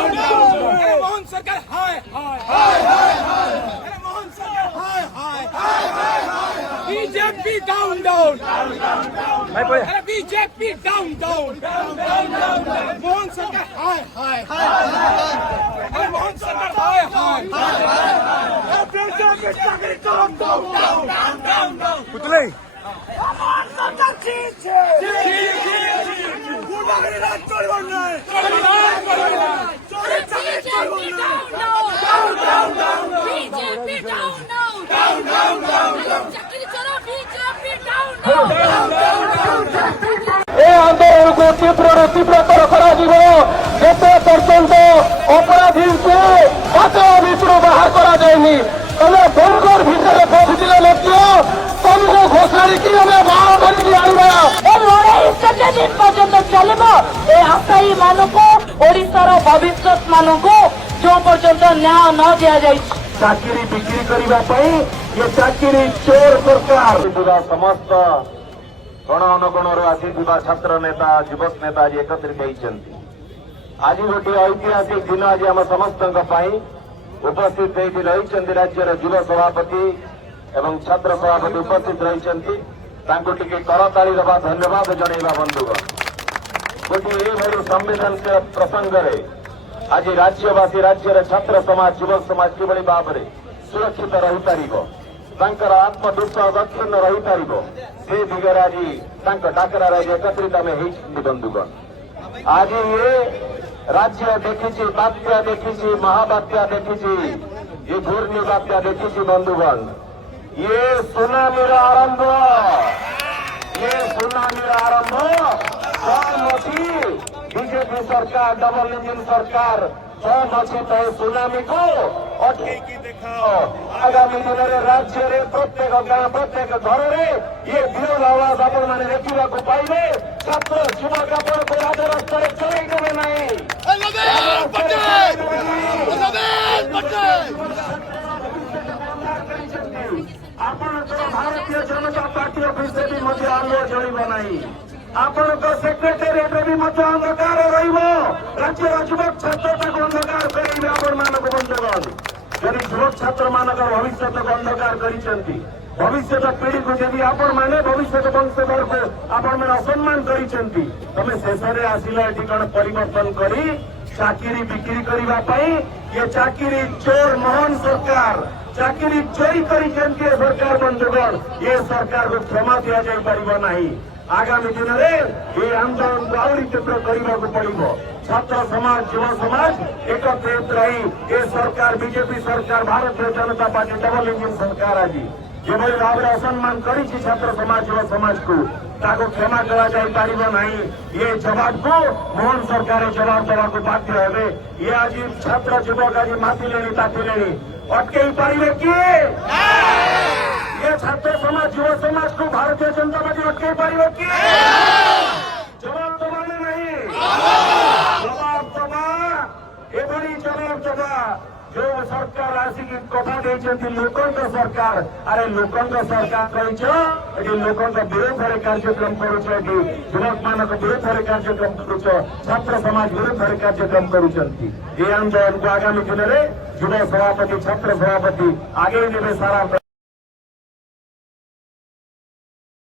मोहन सरकार हाय मोहन सरकार हाय BJP down BJP down Mohan सरकार हाय मोहन सरकार हाय पुतले आंदोलन को तीव्रतर करते पर्यंत अपराधी को भितर बाहर करानी तमें बंगर भितर पहुंचले तुमको घोषणा की हमें बाहर करके आना दिन पर्यंत चलो ये आशायी मानक ओडिशार भविष्य मानक जो पर्यंत न्याय न दि जाए चाकरी बिक्री करने ये चाकरी चोर सरकार समस्त गण अनगण आसिथिबा छात्र नेता युवक नेता आज एकत्रित होती आज गोटे ऐतिहासिक दिन आज आम समस्त उपस्थित रही राज्यर युव सभापति एवं छात्र सभापति उपस्थित रही करताली दबा धन्यवाद जनइबा बंधुगण गोटे यह संवेदनशील प्रसंग आज राज्यवासी राज्यर छात्र समाज युवक समाज किभली भाव में सुरक्षित रही पार आत्मविश्वास अक्षुण्ण रही पार से दिगरे आज डाकरार एकत्रित आम बंधुगण आज ये राज्य देखी बात्या देखी महाबात्या देखी ये घूर्णी बात्या देखी बंधुगण ये सुनामी आरंभ बीजेपी सरकार डबल इंजिन सरकार सहमत सुनामी को अटकी दिखाओ आगामी दिन में राज्य में प्रत्येक गाँव प्रत्येक घर में ये विरोध आवाज आपण मैंने देखा पाइबे छात्र युवक आपण को राजरास्ता चलई देवे नहीं भारतीय जनता पार्टी ऑफिस से भी मत आलुआ जड़ब नहीं आपण सेक्रेटेरिएट भी मत अंधकार राज्य युवक छात्र अंधकार करेंगे आपण मानक बंधुगण यदि युवक छात्र मानक भविष्य को अंधकार करिसेंती भविष्य पीढ़ी को जब आपण मैंने भविष्य वंशधर को आपण मैंने असम्मान करिसेंती तमे शेष में आसिला एटी कौन परिवर्तन करी चाकरी बिक्री करने ये चाकरी चोर मोहन सरकार चाकरी चोरी करी सरकार बंधुगण ये सरकार को क्षमा दि जापर आगामी दिन में ये आंदोलन को आहरी तीव्र करने को पड़ो छात्र समाज युव समाज एकत्रित रही ये सरकार बीजेपी सरकार Bharatiya Janata party double engine सरकार आज जो भाव में असम्मान करी छात्र समाज युव समाज को क्षमा करा नहीं ये जवाब को मोहन सरकार जवाब देवा बाध्य हे ये आज छात्र युवक आज मातिले तातिले अटके पारे किए ये छात्र समाज युव समाज को भारतीय जनता पार्टी अटके पारे किए जवाब दबाने नहीं जवाब दबा एभली जवाब दबा जो सरकार आसिक कथा लोक सरकार अरे लोक सरकार कही लोक विरोध में कार्यक्रम करुच युवक मान विरोध में कार्यक्रम करुच छात्र समाज विरोध में कार्यक्रम करुँच ये आंदोलन को आगामी दिन में युव सभापति छात्र सभापति आगे ने सारा